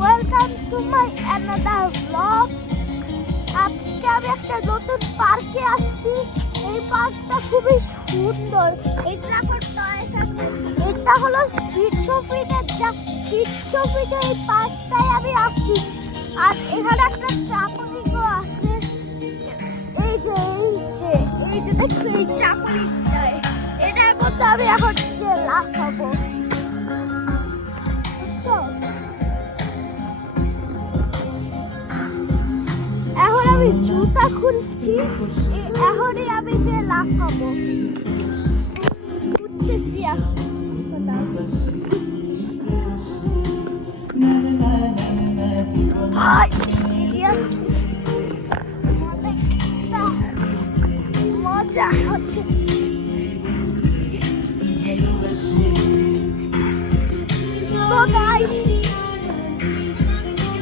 Welcome to my another blog. আজকে আমি একটা নতুন পার্কে আসছি। এই পার্কটা খুবই সুন্দর। এটা হলো 300 ফিটের এই পার্কটায় আমি আসছি। আর এখানে একটা চাকরিও আছে। এই যে দেখছো এই চাকরিটায়, এটার মধ্যে আমি এখন লাফাবো। বুঝছো? এখন আমি জুতা খুলছি, এখনই আমি যে লাফাবো। উঠতেছি এখন। মজা হচ্ছে। তো গাইস